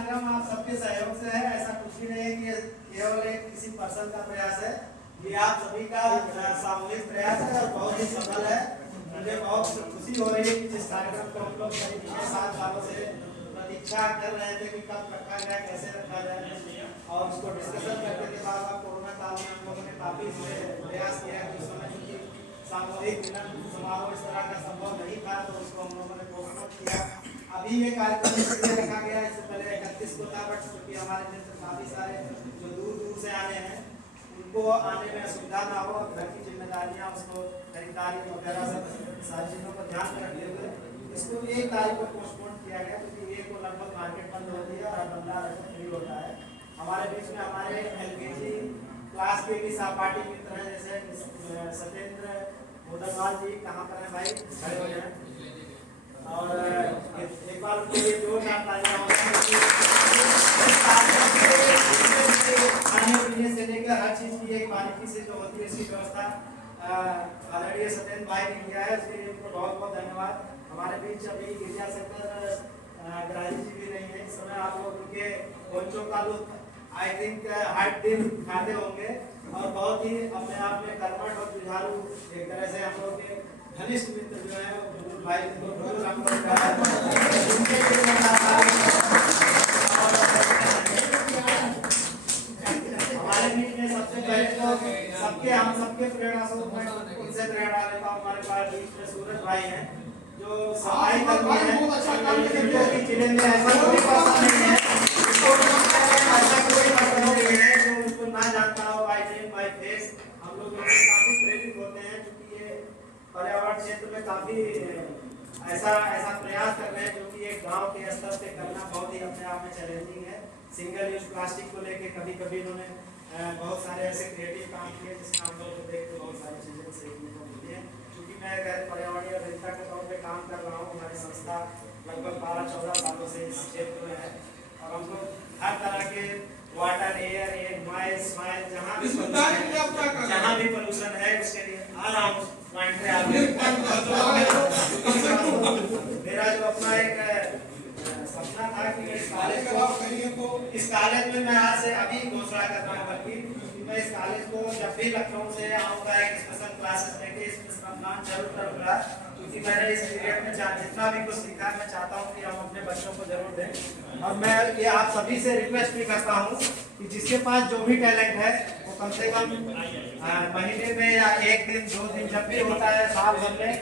कार्यक्रम आप सबके सहयोग से है, ऐसा कुछ भी नहीं है कि ये केवल एक किसी पर्सन का प्रयास है। ये आप सभी का सामूहिक प्रयास है और बहुत ही सफल है। मुझे बहुत खुशी हो रही है कि जिस कार्यक्रम को हम लोग करीब 6-7 सालों से प्रतीक्षा कर रहे थे कि कब रखा जाए, कैसे रखा जाए, और उसको डिस्कशन करने के बाद कोरोना काल में हम लोगों ने काफी प्रयास किया कि उस समय क्योंकि सामूहिक मिलन समारोह इस तरह का संभव नहीं था, तो उसको हम लोगों ने पोस्टपोन किया। अभी ये कार्यक्रम इसलिए रखा गया, इससे पहले 31 को था, बट क्योंकि हमारे मित्र काफी सारे जो दूर दूर से आने हैं उनको आने में असुविधा ना हो, घर की जिम्मेदारियां, उसको खरीदारी वगैरह सब सारी चीज़ों को ध्यान में रखते हुए इसको 1 तारीख को पोस्टपोन किया गया, क्योंकि 1 को लगभग मार्केट बंद होती है और 15 लगभग फ्री होता है। हमारे बीच में हमारे LKG क्लास के भी सहपाठी मित्र हैं, जैसे सत्येंद्र मोदकवाल जी, कहाँ पर है भाई, खड़े हो जाए, और एक बार उनको ये जोरदार तालियां खाने पीने से लेकर हर चीज की एक बारीकी से जो होती है इसकी व्यवस्था आदरणीय सत्येंद्र भाई ने किया है, उसके लिए उनको बहुत बहुत धन्यवाद। हमारे बीच अभी गिरिजा शंकर ग्राही जी भी नहीं है इस समय, आप लोग उनके बच्चों का लुत्फ आई थिंक हर दिन खाते होंगे, और बहुत ही अपने आप में कर्मठ और जुझारू एक तरह से हम लोग के घनिष्ठ मित्र जो है भाई हमारे बीच में सबसे पहले तो हम सबके प्रेरणा स्रोत उनसे प्रेरणा लेता हूँ। हमारे पास बीच में सूरज भाई हैं जो सफाई कर्मी हैं, जिले में ऐसा कोई पर्सन नहीं है, ऐसा कोई पर्सन नहीं है जो उसको ना जानता हो बाय नेम बाय फेस। हम लोग काफी प्रेरित होते हैं क्योंकि ये पर्यावरण क्षेत्र में काफी ऐसा प्रयास कर रहे हैं जो कि एक गांव के स्तर से करना बहुत ही अपने आप में चैलेंजिंग है। सिंगल यूज प्लास्टिक को लेके कभी इन्होंने बहुत सारे ऐसे क्रिएटिव काम किए जिसमें हम लोग को देख के बहुत सारी चीजें सीखने को मिलती है। क्योंकि मैं गैर पर्यावरणीय अभियंता के तौर पर काम कर रहा हूँ, हमारी संस्था लगभग 12-14 सालों से इस क्षेत्र में है, और हम लोग हर तरह के वाटर, एयर, नॉइज, स्माइल, जहाँ भी पोल्यूशन है उसके लिए आराम मेरा जो अपना एक सपना था कि इस कॉलेज में मैं आज से अभी घोषणा कर रहा हूँ, बल्कि मैं इस कॉलेज को जब भी लखनऊ से आऊँगा एक स्पेशल क्लासेस लेके इसमें सम्मान जरूर करूँगा, क्योंकि मैंने इस पीरियड में जितना भी कुछ सीखा मैं चाहता हूँ कि हम अपने बच्चों को जरूर दें। और मैं ये आप सभी से रिक्वेस्ट भी करता हूँ कि जिसके पास जो भी टैलेंट है वो कम से कम महीने में या 1 दिन 2 दिन जब भी होता है साल भर में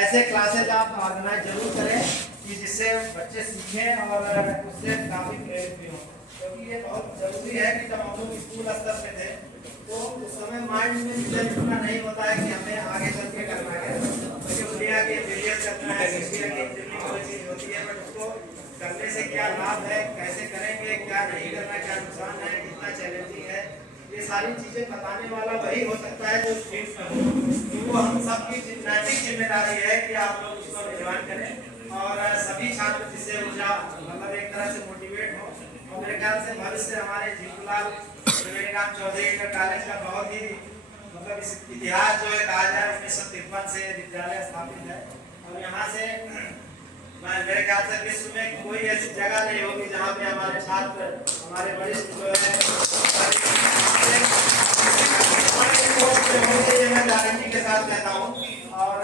ऐसे क्लासेज आप ऑर्गेनाइज जरूर करें कि जिससे बच्चे सीखें और उससे काफी प्रेरित भी हों, क्योंकि ये बहुत जरूरी है कि जब हम लोग स्कूल स्तर पे थे तो उस समय माइंड में इतना नहीं होता है कि हमें आगे चल के करना है, दुनिया के इंजीनियर करना है, दुनिया की इंजीनियरिंग कोई चीज होती है, बट उसको करने से क्या लाभ है, कैसे करेंगे, क्या नहीं करना, क्या नुकसान है, कितना चैलेंजिंग है, ये सारी चीजें बताने वाला वही हो सकता है जो फील्ड में हो। तो हम सबकी नैतिक जिम्मेदारी है कि आप लोग उसका निर्वहन करें और सभी छात्र जिससे ऊर्जा मतलब एक तरह से मोटिवेट हो। और मेरे ख्याल से भविष्य हमारे जीतूलाल त्रिवेणीराम चौधरी इंटर कॉलेज का बहुत ही मतलब इस इतिहास जो है कहा जाए 1953 से विद्यालय स्थापित है, और यहाँ से मेरे ख्याल से विश्व में कोई ऐसी जगह नहीं होगी जहाँ पे हमारे छात्र हमारे वरिष्ठ जो है ये मैं गारंटी के साथ कहता हूँ। और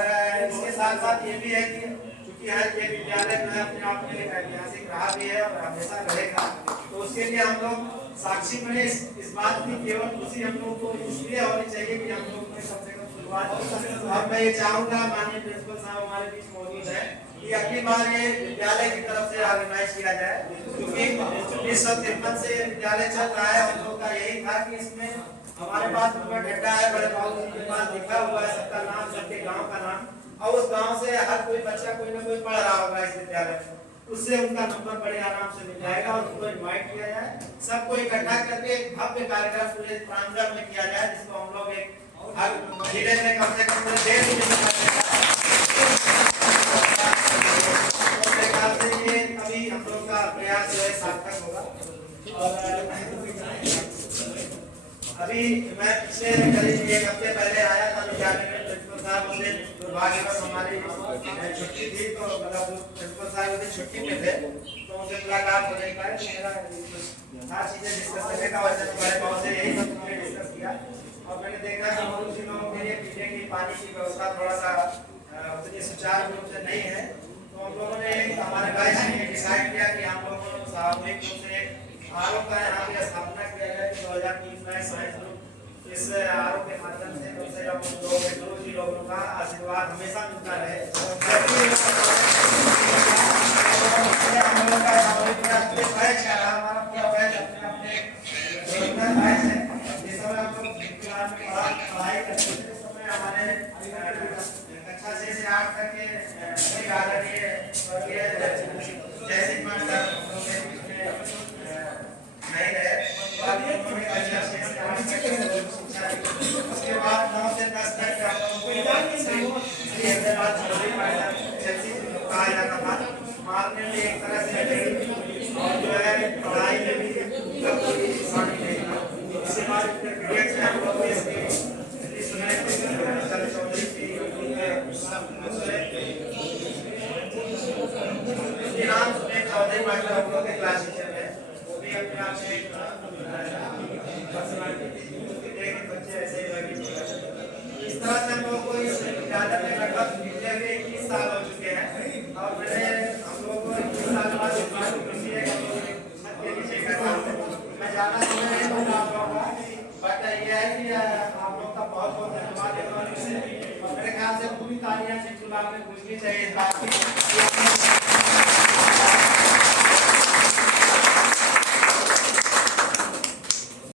इसके साथ साथ ये भी है कि चूंकि हर ये विद्यालय जो है अपने आप में एक ऐतिहासिक रहा भी है और हमेशा रहेगा, तो उसके लिए हम लोग साक्षी बने। इस बात की केवल खुशी हम लोग को इसलिए होनी चाहिए कि हम लोग में कम से कम शुरुआत हो सके। और मैं ये चाहूँगा माननीय प्रिंसिपल साहब हमारे बीच मौजूद है कि अगली बार ये विद्यालय की तरफ से ऑर्गेनाइज किया जाए, क्योंकि 1953 से विद्यालय चल रहा है। हम लोग का यही था कि इसमें हमारे पास डेटा है, बड़े बाबू जी के पास लिखा हुआ है सबका नाम, सबके गाँव का नाम, और उस गाँव से हर कोई बच्चा कोई ना कोई पढ़ रहा होगा इस विद्यालय में, उससे उनका नंबर बड़े आराम से मिल जाएगा और उनको इनवाइट किया जाए, सबको इकट्ठा करके एक भव्य कार्यक्रम पूरे प्रांगण में किया जाए, जिसको हम लोग एक हर जिले में कम से कम 1.5 दिन अभी हम लोग का प्रयास जो है सार्थक होगा। और अभी मैं पिछले करीब 1 हफ्ते पहले आया था विद्यालय में, प्रिंसिपल साहब मुझे दुर्भाग्यवश हमारी छुट्टी थी, तो मतलब प्रिंसिपल साहब भी छुट्टी में थे, तो उनसे मुलाकात हो नहीं पाई। तो मेरा खास चीजें डिस्कस करने का वजह तो बड़े बहुत से यही सब हमने डिस्कस किया। और मैंने देखा कि बहुत सी लोगों के लिए पीने की पानी की व्यवस्था थोड़ा सा उतनी सुचारू रूप से नहीं है। तो हम लोगों ने हमारे भाई ने डिसाइड किया कि हम लोग सामूहिक रूप से आरओ का यहाँ पे स्थापना किया जाए। 2003 में साइंस ग्रुप इस आरओ के माध्यम से कम से कम लोगों के गुरु जी लोगों का आशीर्वाद हमेशा मिलता रहे। हम लोग का बैच है, हमारा पूरा बैच अपने अपने बैच है। इस समय हम लोग पढ़ाई करते थे, उस समय हमारे कक्षा 6 से 8 तक के आदरणीय जयसिंह मास्टर नहीं रहे। उसके बाद 9 से 10 तक कहा जाता था। मारने में एक तरह से और जो है पढ़ाई में भी कोई शामिल नहीं था। इसके बाद क्रिकेट में हम लोग चौधरी की नाम सुने, चौधरी मास्टर हम लोग के क्लास टीचर है, वो भी अपने आप से बच्चे ऐसे ही लगे। इस तरह से हम लोग को इस विद्यालय में लगभग मिलते हुए 21 साल हो चुके हैं। और मैंने हम लोग को 21 साल बाद मैं जाना नहीं बोला आप लोगों का, बट ये है कि आप लोग का बहुत बहुत धन्यवाद है। और मेरे ख्याल से पूरी तालियां चित्तूर में गूंजनी चाहिए इस बात की।